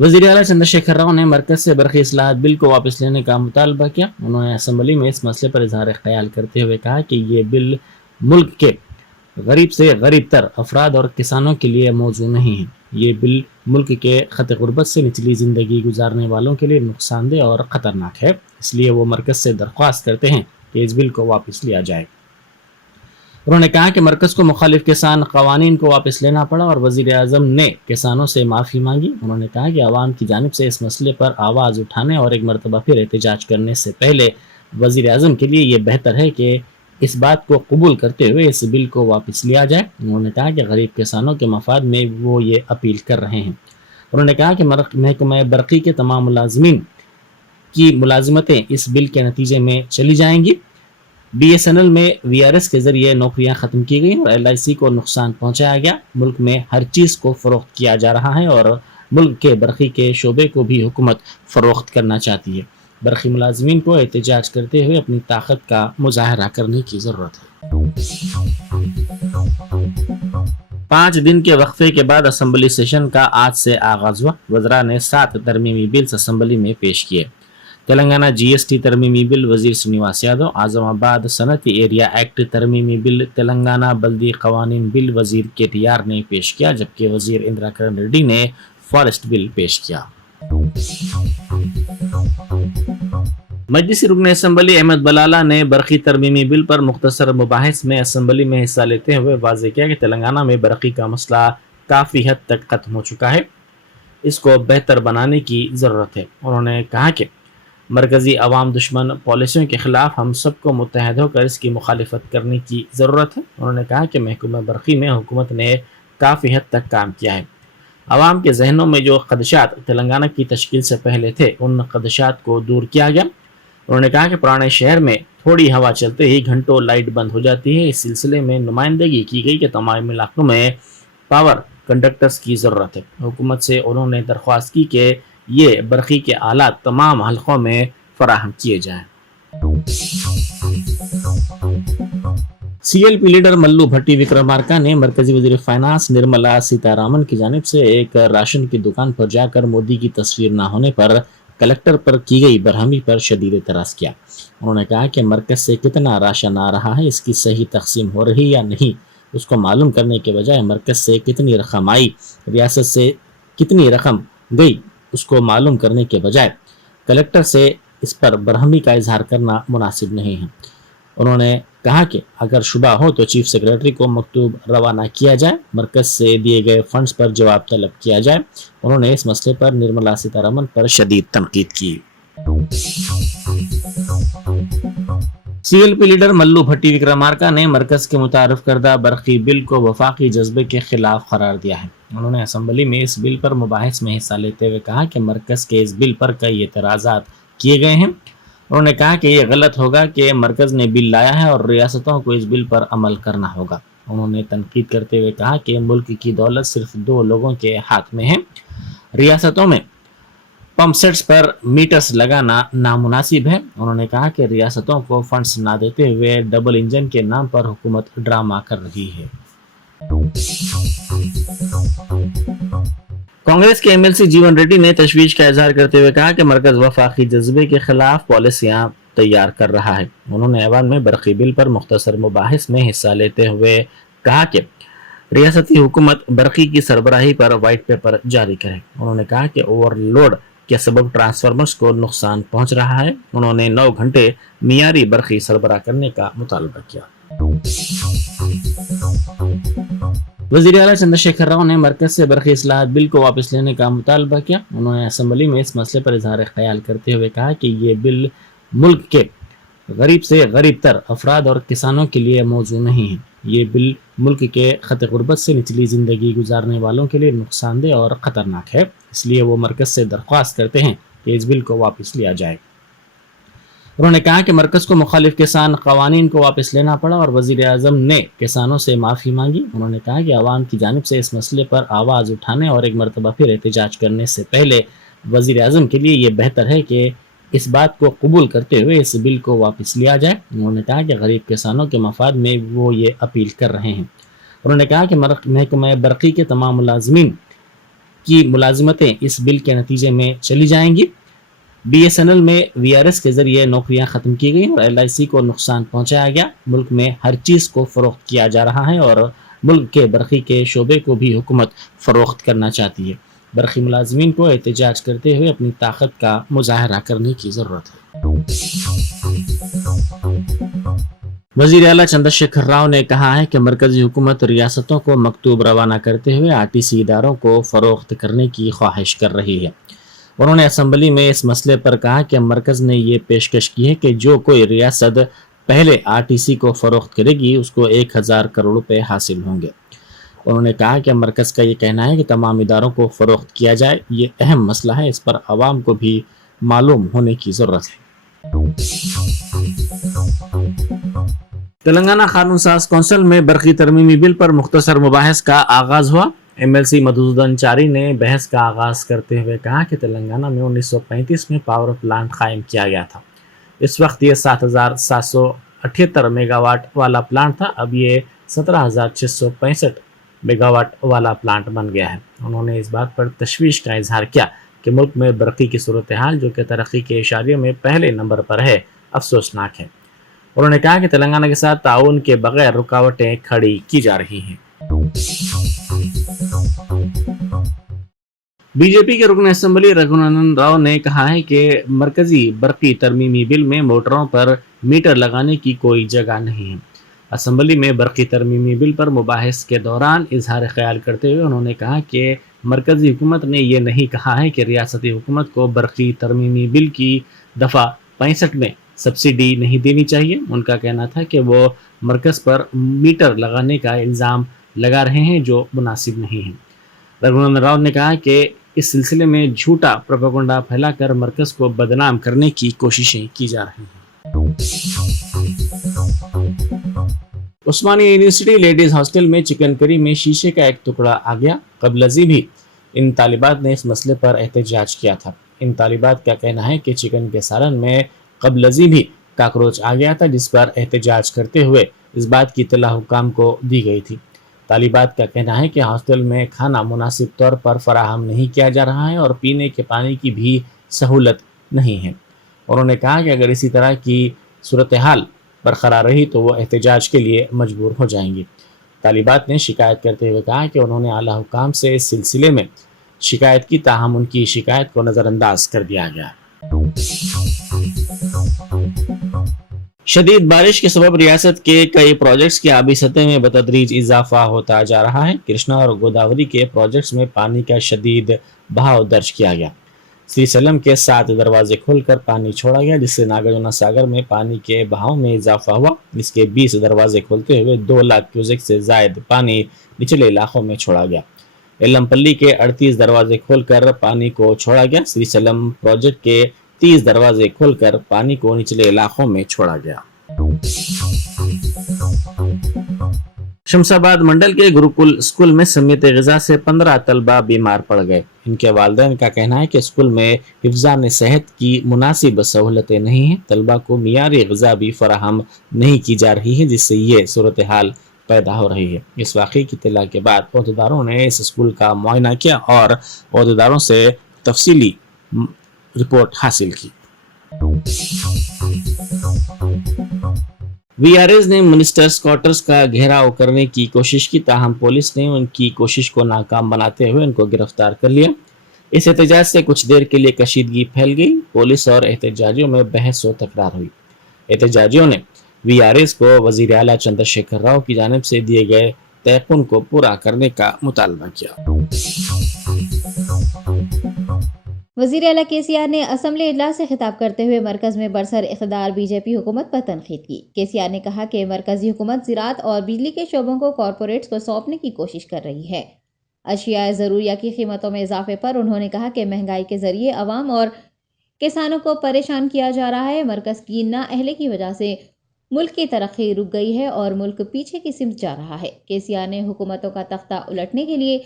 वज़ीर आला चंद्रशेखर राव ने मरकज़ से बरक़ी इस्लाहात बिल को वापस लेने का मुतालबा किया। उन्होंने असम्बली में इस मसले पर इजहार ख्याल करते हुए कहा कि ये बिल मुल्क के गरीब से गरीब तर अफराद और किसानों के लिए मौजू नहीं है। ये बिल मुल्क के खत गुर्बत से निचली ज़िंदगी गुजारने वालों के लिए नुकसानदेह और ख़तरनाक है, इसलिए वो मरकज़ से दरख्वास्त करते हैं कि इस बिल को वापस लिया जाए। उन्होंने कहा कि मरकज़ को मुखालिफ किसान कवानीन को वापस लेना पड़ा और वज़ीर आज़म ने किसानों से माफ़ी मांगी। उन्होंने कहा कि आवाम की जानिब से इस मसले पर आवाज़ उठाने और एक मरतबा फिर एहतजाज करने से पहले वज़ीर आज़म के लिए ये बेहतर है कि इस बात को कबूल करते हुए इस बिल को वापस लिया जाए। उन्होंने कहा कि गरीब किसानों के मफाद में वो ये अपील कर रहे हैं। उन्होंने कहा कि महकमा बरक़ी के तमाम मुलाजमीन की मुलाजमतें इस बिल के नतीजे में चली जाएंगी। BSNL में VRS के जरिए नौकरियां ख़त्म की गई और LIC को नुकसान पहुंचाया गया। मुल्क में हर चीज़ को फ़रोख्त किया जा रहा है और मुल्क के बरक़ी के शोबे को भी हुकूमत फ़रोख्त करना चाहती है। बरक़ी मुलाजमीन को एहतजाज करते हुए अपनी ताकत का मुजाहरा करने की ज़रूरत है। 5 दिन के वक्फे के बाद असम्बली सेशन का आज से आगाज़ हुआ। वज़रा ने 7 तरमीमी बिल्स असम्बली में पेश किए। तेलंगाना GST तरमीमी बिल वज़ीर श्रीनिवास यादव, आज़माबाद सनती एरिया एक्ट तरमीमी बिल, तेलंगाना बल्दी क़वानीन बिल वज़ीर KTR ने पेश किया, जबकि वज़ीर इंदिरा किरण रेड्डी ने फॉरेस्ट बिल पेश किया। मजलिसी रुकन असम्बली अहमद बलाला ने बरक़ी तरमीमी बिल पर मुख्तसर मुबाहिस में असम्बली में हिस्सा लेते हुए वाज़ेह किया कि तेलंगाना में बरक़ी का मसला काफ़ी हद तक ख़त्म हो चुका है, इसको बेहतर बनाने की ज़रूरत है। उन्होंने कहा कि मरकज़ी अवाम दुश्मन पॉलिसियों के ख़िलाफ़ हम सबको मुत्तहद होकर इसकी मुखालिफत करने की ज़रूरत है। उन्होंने कहा कि महकमा बरक़ी में हुकूमत ने काफ़ी हद तक काम किया है। अवाम के जहनों में जो ख़दशात तेलंगाना की तश्कील से पहले थे, उन ख़दशात को दूर किया गया। उन्होंने कहा कि पुराने शहर में थोड़ी हवा चलते ही घंटों लाइट बंद हो जाती है। इस सिलसिले में नुमाइंदगी की गई कि तमाम इलाकों में पावर कंडक्टर्स की ज़रूरत है। हुकूमत से उन्होंने दरख्वास्त की कि ये बरक़ी के आलात तमाम हलकों में फराहम किए जाएँ। CLP लीडर मल्लू भट्टी विक्रमार्का ने मरकजी वज़ीर फाइनेंस निर्मला सीतारामन की जानिब से एक राशन की दुकान पर जाकर मोदी की तस्वीर न होने पर कलेक्टर पर की गई बरहमी पर शदीद एतराज़ किया। उन्होंने कहा कि मरकज़ से कितना राशन आ रहा है, इसकी सही तकसीम हो रही या नहीं, उसको मालूम करने के बजाय मरकज़ से कितनी रकम आई, रियासत से कितनी रकम गई, उसको मालूम करने के बजाय कलेक्टर से इस पर बरहमी का इजहार करना मुनासिब नहीं है। उन्होंने कहा कि अगर शुबा हो तो चीफ सेक्रेटरी को मकतूब रवाना किया जाए, मरकज़ से दिए गए फंड्स पर जवाब तलब किया जाए। उन्होंने इस मसले पर निर्मला सीतारमन पर शदीद तनकीद की। CLP लीडर मल्लू भट्टी विक्रमार्का ने मरकज़ के मुतारफ करदा बरक़ी बिल को वफाकी जज्बे के खिलाफ करार दिया है। उन्होंने असम्बली में इस बिल पर मुबाहिस में हिस्सा लेते हुए कहा कि मरकज़ के इस बिल पर कई एतराज़ात किए गए हैं। उन्होंने कहा कि यह गलत होगा कि मरकज़ ने बिल लाया है और रियासतों को इस बिल पर अमल करना होगा। उन्होंने तनकीद करते हुए कहा कि मुल्क की दौलत सिर्फ 2 लोगों के हाथ में है। रियासतों में पंप सेट्स पर मीटर्स लगाना नामुनासिब है। उन्होंने कहा कि रियासतों को फंड्स ना देते हुए डबल इंजन के नाम पर हुकूमत ड्रामा कर रही है। कांग्रेस के MLC जीवन रेड्डी ने तशवीश का इजहार करते हुए कहा कि मरकज़ वफाकी जज्बे के खिलाफ पॉलिसियाँ तैयार कर रहा है। उन्होंने ऐवान में बरक़ी बिल पर मुख्तसर मुबाहिस में हिस्सा लेते हुए कहा कि रियासती हुकूमत बरक़ी की सरबराही पर वाइट पेपर जारी करे। उन्होंने कहा कि ओवरलोड के सबब ट्रांसफार्मर्स को नुकसान पहुँच रहा है। उन्होंने 9 घंटे मियारी बरक़ी सरबराह करने का मुतालबा किया। वज़ीर आला चंद्रशेखर राव ने मरकज़ से बरक़ी इस्लाहात बिल को वापस लेने का मुतालबा किया। उन्होंने असम्बली में इस मसले पर इजहार ख्याल करते हुए कहा कि ये बिल मुल्क के गरीब से गरीब तर अफराद और किसानों के लिए मौजू नहीं है। ये बिल मुल्क के खत गुर्बत से निचली ज़िंदगी गुजारने वालों के लिए नुकसानदेह और ख़तरनाक है, इसलिए वो मरकज़ से दरख्वास्त करते हैं कि इस बिल को वापस लिया जाए। उन्होंने कहा कि मरकज़ को मुखालिफ किसान कवानीन को वापस लेना पड़ा और वज़ीर आज़म ने किसानों से माफ़ी मांगी। उन्होंने कहा कि आवाम की जानिब से इस मसले पर आवाज़ उठाने और एक मरतबा फिर एहतजाज करने से पहले वज़ीर आज़म के लिए ये बेहतर है कि इस बात को कबूल करते हुए इस बिल को वापस लिया जाए। उन्होंने कहा कि गरीब किसानों के मफाद में वो ये अपील कर रहे हैं। उन्होंने कहा कि महकमा बरक़ी के तमाम मुलाजमीन की मुलाजिमतें इस बिल के नतीजे में चली जाएंगी। BSNL में VRS के जरिए नौकरियां खत्म की गई और LIC को नुकसान पहुंचाया गया। मुल्क में हर चीज को फरोख्त किया जा रहा है और मुल्क के बरक़ी के शोबे को भी हुकूमत फरोख्त करना चाहती है। बरक़ी मुलाजमीन को एहतजाज करते हुए अपनी ताकत का मुजाहरा करने की ज़रूरत है। वज़ीर आला चंद्रशेखर राव ने कहा है कि मरकजी हुकूमत रियासतों को मकतूब रवाना करते हुए RTC इदारों को फरोख्त करने की ख्वाहिश कर रही है। उन्होंने असम्बली में इस मसले पर कहा कि मरकज़ ने ये पेशकश की है कि जो कोई रियासत पहले RTC को फरोख्त करेगी उसको 1000 करोड़ रुपए हासिल होंगे। उन्होंने कहा कि मरकज़ का ये कहना है कि तमाम इदारों को फरोख्त किया जाए, ये अहम मसला है, इस पर आवाम को भी मालूम होने की ज़रूरत है। तेलंगाना कानून साज कौंसिल में बरक़ी तरमीमी बिल पर मुख्तसर मुबाहिस का आगाज़ हुआ। MLC मधुसूदन चारी ने बहस का आगाज़ करते हुए कहा कि तेलंगाना में 1935 में पावर प्लांट कायम किया गया था। इस वक्त ये 7778 मेगावाट वाला प्लांट था, अब ये 17665 मेगावाट वाला प्लांट बन गया है। उन्होंने इस बात पर तशवीश का इजहार किया कि मुल्क में बरक़ी की सूरत हाल, जो कि तरक्की के इशारे में पहले नंबर पर है, अफसोसनाक है। उन्होंने कहा कि तेलंगाना के साथ ताउन के बगैर रुकावटें खड़ी की जा रही हैं। बीजेपी के रुकन असम्बली रघुनंदन राव ने कहा है कि मरकजी बरक़ी तरमीमी बिल में मोटरों पर मीटर लगाने की कोई जगह नहीं है। असम्बली में बरक़ी तरमीमी बिल पर मुबाहिस के दौरान इजहार ख्याल करते हुए उन्होंने कहा कि मरकजी हुकूमत ने यह नहीं कहा है कि रियासती हुकूमत को बरक़ी तरमीमी बिल की दफ़ा 65 में सब्सिडी नहीं देनी चाहिए। उनका कहना था कि वो मरकज़ पर मीटर लगाने का इल्ज़ाम लगा रहे हैं जो मुनासिब नहीं है। रघुनंदन राव ने कहा कि इस सिलसिले में झूठा प्रोपेगेंडा फैलाकर मरकज़ को बदनाम करने की कोशिशें की जा रही हैं। उस्मानिया यूनिवर्सिटी लेडीज हॉस्टल में चिकन करी में शीशे का एक टुकड़ा आ गया। कबलजी भी इन तालिबात ने इस मसले पर एहतजाज किया था। इन तालिबात का कहना है कि चिकन के सालन में कबलजी भी काकरोच आ गया था, जिस पर एहतजाज करते हुए इस बात की इत्तला हुक्काम को दी गई थी। तालिबात का कहना है कि हॉस्टल में खाना मुनासिब तौर पर फराहम नहीं किया जा रहा है और पीने के पानी की भी सहूलत नहीं है। उन्होंने कहा कि अगर इसी तरह की सूरत हाल बरकरार रही तो वो एहतजाज के लिए मजबूर हो जाएंगी। तालिबात ने शिकायत करते हुए कहा कि उन्होंने आला हुकाम से इस सिलसिले में शिकायत की, ताहम उनकी शिकायत को नज़रअंदाज कर दिया गया। शदीद बारिश के सबब रियासत के कई प्रोजेक्ट्स की आबी सतह में बतदरीज इजाफा होता जा रहा है। कृष्णा और गोदावरी के प्रोजेक्ट्स में पानी का शदीद बहाव दर्ज किया गया। श्रीशैलम के 7 दरवाजे खोलकर पानी छोड़ा गया, जिससे नागार्जुना सागर में पानी के बहाव में इजाफा हुआ। इसके 20 दरवाजे खोलते हुए 2 लाख क्यूसेक से जायद पानी निचले इलाकों में छोड़ा गया। एलमपल्ली के 38 दरवाजे खोलकर पानी को छोड़ा गया। श्रीशैलम प्रोजेक्ट के 30 दरवाजे खोलकर पानी को निचले इलाकों में छोड़ा गया। शमशाबाद मंडल के गुरुकुल स्कूल में समियत ग़िज़ा से 15 तलबा बीमार पड़ गए। इनके वालिदैन का कहना है कि स्कूल में हिफ्ज़ान सेहत की मुनासिब सहूलतें नहीं हैं। तलबा को मियारी ग़िज़ा भी फराहम नहीं की जा रही है, जिससे ये सूरत हाल पैदा हो रही है। इस वाक़े की इत्तला के बाद अहदेदारों ने इस स्कूल का मुआयना किया और अहदेदारों से तफसीली रिपोर्ट हासिल की। VRS ने मिनिस्टर्स क्वार्टर्स का घेराव करने की कोशिश की, ताहम पुलिस ने उनकी कोशिश को नाकाम बनाते हुए उनको गिरफ्तार कर लिया। इस एहतजाज से कुछ देर के लिए कशीदगी फैल गई। पुलिस और एहतजाजियों में बहस व तकरार हुई। एहतजाजियों ने VRS को वज़ीर आला चंद्रशेखर राव की जानिब से दिए गए तयक़ुन को पूरा करने का मुतालबा किया। वज़ीर आला KCR ने असम्बली इजलास से खिताब करते हुए मरकज़ में बरसर इक़्तिदार BJP हुकूमत पर तनक़ीद की। KCR ने कहा कि मरकज़ी हुकूमत ज़राअत और बिजली के शोबों को कॉरपोरेट्स को सौंपने की कोशिश कर रही है। अशिया ज़रूरिया की कीमतों में इजाफे पर उन्होंने कहा कि महंगाई के ज़रिए अवाम और किसानों को परेशान किया जा रहा है। मरकज़ की नाअहली की वजह से मुल्क की तरक्की रुक गई है और मुल्क पीछे की सिमत जा रहा है। KCR ने हुकूमतों का तख्ता उलटने के लिए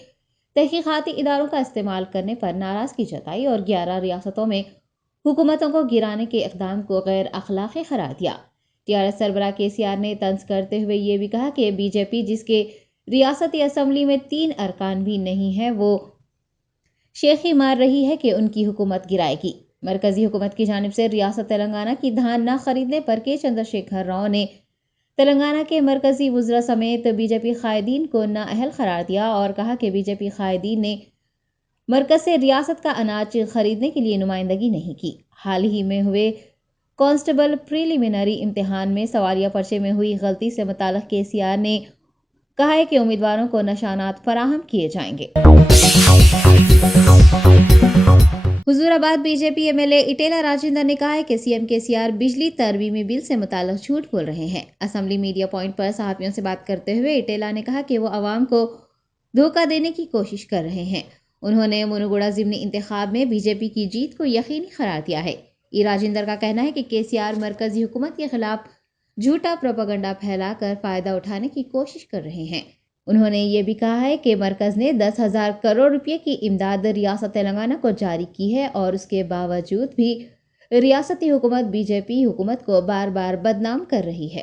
तहकीकाती इदारों का इस्तेमाल करने पर नाराज़गी जताई और 11 रियासतों में हुकूमतों को गिराने के इक़दाम को गैर अखलाक़ी करार दिया। TRS सरबराह KCR ने तंज करते हुए ये भी कहा कि BJP जिसके रियासती असम्बली में 3 अरकान भी नहीं है, वो شیخی مار رہی ہے کہ ان کی حکومت گرائے گی۔ مرکزی حکومت کی جانب سے ریاست تلنگانہ کی دھان نہ خریدنے پر کے چندر شیکھر راؤ نے تلنگانہ کے مرکزی وزراء سمیت بی جے پی قائدین کو نااہل قرار دیا اور کہا کہ بی جے پی قائدین نے مرکز سے ریاست کا اناج خریدنے کے لیے نمائندگی نہیں کی۔ حال ہی میں ہوئے کانسٹیبل پریلیمنری امتحان میں سوالیہ پرچے میں ہوئی غلطی سے متعلق کے سی آر نے کہا ہے کہ امیدواروں کو نشانات فراہم کیے جائیں گے۔ Huzurabad B J P M L A Etela Rajender نے کہا ہے کہ سی ایم کے سی آر بجلی ترمیمی بل سے متعلق جھوٹ بول رہے ہیں۔ اسمبلی میڈیا پوائنٹ پر صحافیوں سے بات کرتے ہوئے اٹیلا نے کہا کہ وہ عوام کو دھوکہ دینے کی کوشش کر رہے ہیں۔ انہوں نے منوگوڑا ضمنی انتخاب میں بی جے پی کی جیت کو یقینی قرار دیا ہے۔ راجندر کا کہنا ہے کہ کے سی آر مرکزی حکومت کے خلاف جھوٹا پروپیگنڈا پھیلا کر فائدہ اٹھانے کی کوشش کر رہے ہیں۔ انہوں نے یہ بھی کہا ہے کہ مرکز نے 10,000 کروڑ روپے کی امداد ریاست تلنگانہ کو جاری کی ہے اور اس کے باوجود بھی ریاستی حکومت بی جے پی حکومت کو بار بار بدنام کر رہی ہے۔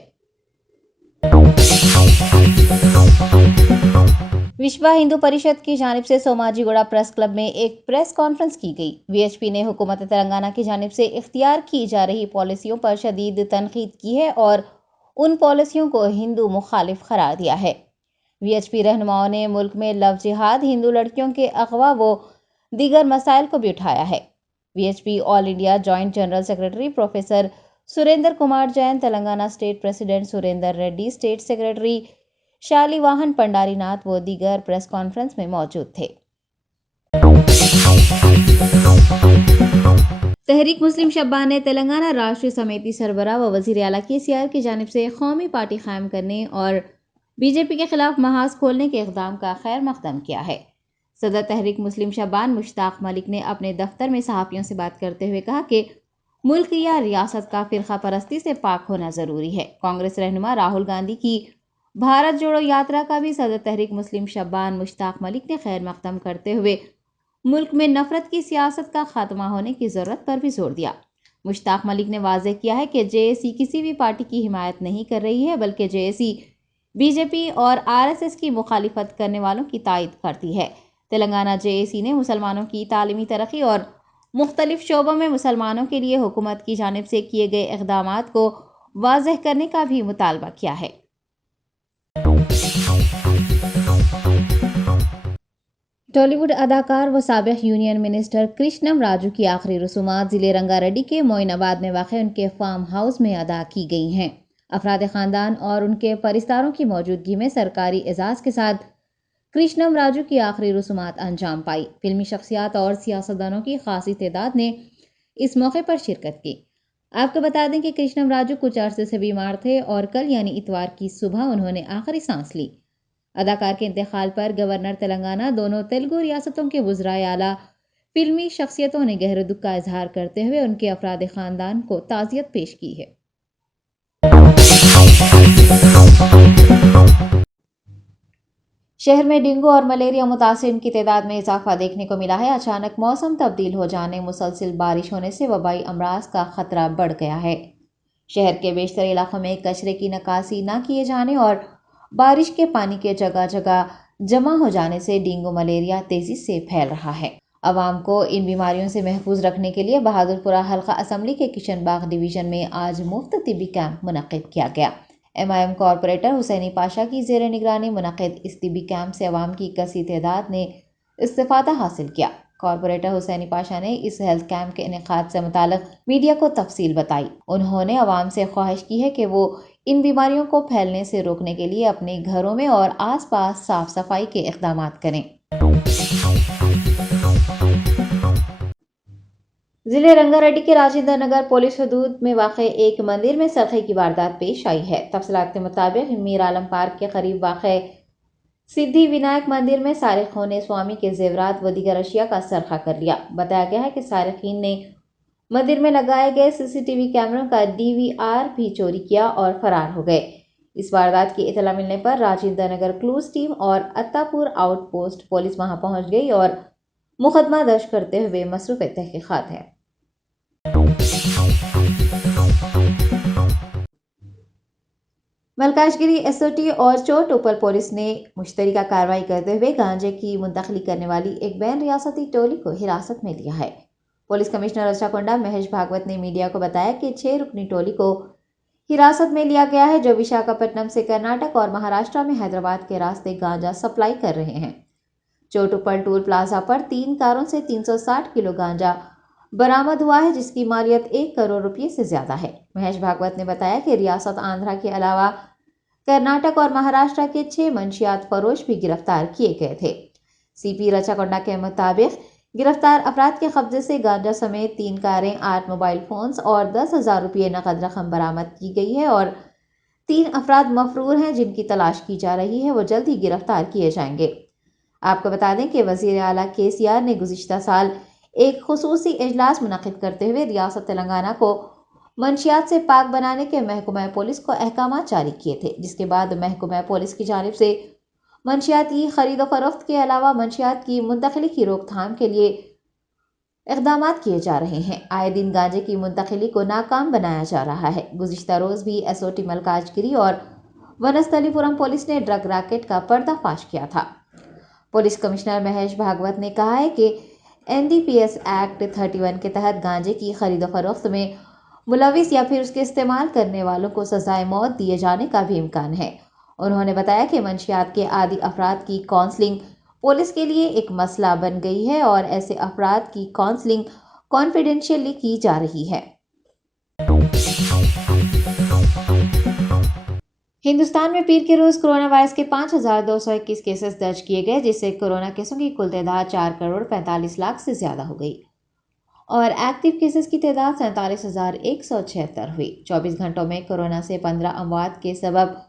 وشوا ہندو پریشد کی جانب سے سوماجی گوڑا پریس کلب میں ایک پریس کانفرنس کی گئی۔ وی ایچ پی نے حکومت تلنگانہ کی جانب سے اختیار کی جا رہی پالیسیوں پر شدید تنقید کی ہے اور ان پالیسیوں کو ہندو مخالف قرار دیا ہے۔ وی ایچ پی رہنماؤں نے ملک میں لو جہاد، ہندو لڑکیوں کے اغوا و دیگر مسائل کو بھی اٹھایا ہے۔ V H P all India joint general secretary professor Surendra Kumar Jain, Telangana state president Surender Reddy, state secretary Shalivahan Pandarinath و دیگر پریس کانفرنس میں موجود تھے۔ تحریک مسلم شبان نے تلنگانہ راشٹریہ سمیتی سربراہ و وزیر اعلیٰ کے سی آر کی جانب سے قومی پارٹی قائم کرنے اور بی جے پی کے خلاف محاذ کھولنے کے اقدام کا خیر مقدم کیا ہے۔ صدر تحریک مسلم شبان مشتاق ملک نے اپنے دفتر میں صحافیوں سے بات کرتے ہوئے کہا کہ ملک یا ریاست کا فرقہ پرستی سے پاک ہونا ضروری ہے۔ کانگریس رہنما راہل گاندھی کی بھارت جوڑو یاترا کا بھی صدر تحریک مسلم شبان مشتاق ملک نے خیر مقدم کرتے ہوئے ملک میں نفرت کی سیاست کا خاتمہ ہونے کی ضرورت پر بھی زور دیا۔ مشتاق ملک نے واضح کیا ہے کہ جے اے سی کسی بھی پارٹی کی حمایت نہیں کر رہی ہے، بلکہ جے اے سی بی جے پی اور آر ایس ایس کی مخالفت کرنے والوں کی تائید کرتی ہے۔ تلنگانہ جے اے سی نے مسلمانوں کی تعلیمی ترقی اور مختلف شعبوں میں مسلمانوں کے لیے حکومت کی جانب سے کیے گئے اقدامات کو واضح کرنے کا بھی مطالبہ کیا ہے۔ ٹالی ووڈ اداکار و سابق یونین منسٹر کرشنم راجو کی آخری رسومات ضلع رنگا ریڈی کے معین آباد میں واقع ان کے فارم ہاؤس میں ادا کی گئی ہیں۔ افراد خاندان اور ان کے پرستاروں کی موجودگی میں سرکاری اعزاز کے ساتھ کرشنم راجو کی آخری رسومات انجام پائی۔ فلمی شخصیات اور سیاستدانوں کی خاصی تعداد نے اس موقع پر شرکت کی۔ آپ کو بتا دیں کہ کرشنم راجو کچھ عرصے سے بیمار تھے اور کل یعنی اتوار کی صبح انہوں نے آخری سانس لی۔ اداکار کے انتقال پر گورنر تلنگانہ، دونوں تیلگو ریاستوں کے وزرائے اعلیٰ، فلمی شخصیتوں نے گہرے دکھ کا اظہار کرتے ہوئے ان کے افراد خاندان کو تعزیت پیش کی ہے۔ شہر میں ڈینگو اور ملیریا متاثرین کی تعداد میں اضافہ دیکھنے کو ملا ہے۔ اچانک موسم تبدیل ہو جانے، مسلسل بارش ہونے سے وبائی امراض کا خطرہ بڑھ گیا ہے۔ شہر کے بیشتر علاقوں میں کچرے کی نکاسی نہ کیے جانے اور بارش کے پانی کے جگہ جگہ جمع ہو جانے سے ڈینگو ملیریا تیزی سے پھیل رہا ہے۔ عوام کو ان بیماریوں سے محفوظ رکھنے کے لیے بہادر پورہ حلقہ اسمبلی کے کشن باغ ڈویژن میں آج مفت طبی کیمپ منعقد کیا گیا۔ ایم آئی ایم کارپوریٹر حسینی پاشا کی زیر نگرانی منعقد اس طبی کیمپ سے عوام کی کثیر تعداد نے استفادہ حاصل کیا۔ کارپوریٹر حسینی پاشا نے اس ہیلتھ کیمپ کے انعقاد سے متعلق میڈیا کو تفصیل بتائی۔ انہوں نے عوام سے خواہش کی ہے کہ وہ ان بیماریوں کو پھیلنے سے روکنے کے لیے اپنے گھروں میں اور آس پاس صاف صفائی کے اقدامات کریں۔ ضلع رنگا ریڈی کے راجندر نگر پولیس حدود میں واقع ایک مندر میں سرقے کی واردات پیش آئی ہے۔ تفصیلات کے مطابق میر عالم پارک کے قریب واقع سدھی ونائک مندر میں سارقوں نے سوامی کے زیورات و دیگر اشیاء کا سرقہ کر لیا۔ بتایا گیا ہے کہ سارقین نے مندر میں لگائے گئے سی سی ٹی وی کیمروں کا ڈی وی آر بھی چوری کیا اور فرار ہو گئے۔ اس واردات کی اطلاع ملنے پر راجندر نگر کلوز ٹیم اور اتاپور آؤٹ پوسٹ پولیس وہاں پہنچ گئی اور مقدمہ درج کرتے ہوئے مصروف تحقیقات ہے۔ मलकाजगिरी एसओटी और चोट ऊपर पुलिस ने मुश्तरका कार्रवाई करते हुए गांजे की मुंतकली करने वाली एक बैन रियासती टोली को हिरासत में लिया है। पुलिस कमिश्नर रचाकोंडा महेश भागवत ने मीडिया को बताया कि 6 रुकनी टोली को हिरासत में लिया गया है, जो विशाखापट्टनम से कर्नाटक और महाराष्ट्र में हैदराबाद के रास्ते गांजा सप्लाई कर रहे हैं। चोटुपल टोल प्लाजा पर 3 कारों से 360 किलो गांजा बरामद हुआ है, जिसकी मालियत 1 करोड़ रुपये से ज्यादा है। महेश भागवत ने बताया कि रियासत आंध्रा के अलावा कर्नाटक और महाराष्ट्र के 6 मंशियात फरोश भी गिरफ्तार किए गए थे। सीपी रचाकोंडा के मुताबिक गिरफ्तार अफराद के कब्जे से गांजा समेत 3 कारें, 8 मोबाइल फोन्स और 10,000 रुपये नकद रकम बरामद की गई है और 3 अफराद मफरूर हैं, जिनकी तलाश की जा रही है। वो जल्द ही गिरफ्तार किए जाएंगे। आपको बता दें कि वज़ीर आला केसीआर ने गुज़िश्ता साल एक खुसूसी इजलास मुनक़िद करते हुए रियासत तेलंगाना को मंशियात से पाक बनाने के महकमा पुलिस को अहकाम जारी किए थे, जिसके बाद महकमा पुलिस की जानिब से मंशियात की खरीद फरोख्त के अलावा मंशियात की मुंतकली की रोकथाम के लिए इक़दाम किए जा रहे हैं। आए दिन गांजे की मुंतकली को नाकाम बनाया जा रहा है। गुज़िश्ता रोज़ भी एसओटी मलकाजगिरी और वनस्थलीपुरम पुलिस ने ड्रग रैकेट का पर्दाफाश किया था। पुलिस कमिश्नर महेश भागवत ने कहा है कि एनडीपीएस एक्ट 31 के तहत गांजे की खरीद फरोख्त में मुलविस या फिर उसके इस्तेमाल करने वालों को सजाए मौत दिए जाने का भी इम्कान है। उन्होंने बताया कि मंशियात के आदी अफराद की काउंसलिंग पुलिस के लिए एक मसला बन गई है और ऐसे अफराद की काउंसलिंग कॉन्फिडेंशियली की जा रही है। हिंदुस्तान में पीर के रोज कोरोना वायरस के 5,221 केसेस दर्ज किए गए, जिससे कोरोना केसों की कुल तादाद 4,45,00,000 से ज्यादा हो गई और एक्टिव केसेस की तादाद 47,176 हुई। 24 घंटों में कोरोना से 15 अमवात के सबब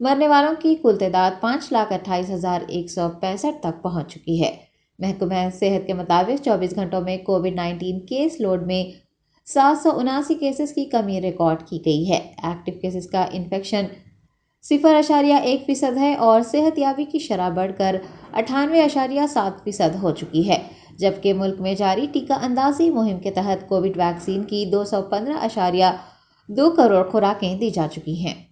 मरने वालों की कुल तादाद 5,28,165 तक पहुंच चुकी है। महकमा सेहत के मुताबिक 24 घंटों में कोविड-19 केस लोड में 779 केसेस की कमी रिकॉर्ड की गई है। एक्टिव केसेस का इन्फेक्शन 0.1% है और सेहतयाबी की शरह बढ़कर 98.7% हो चुकी है, जबकि मुल्क में जारी टीका अंदाजी मुहिम के तहत कोविड वैक्सीन की 215.2 करोड़ खुराकें दी जा चुकी हैं।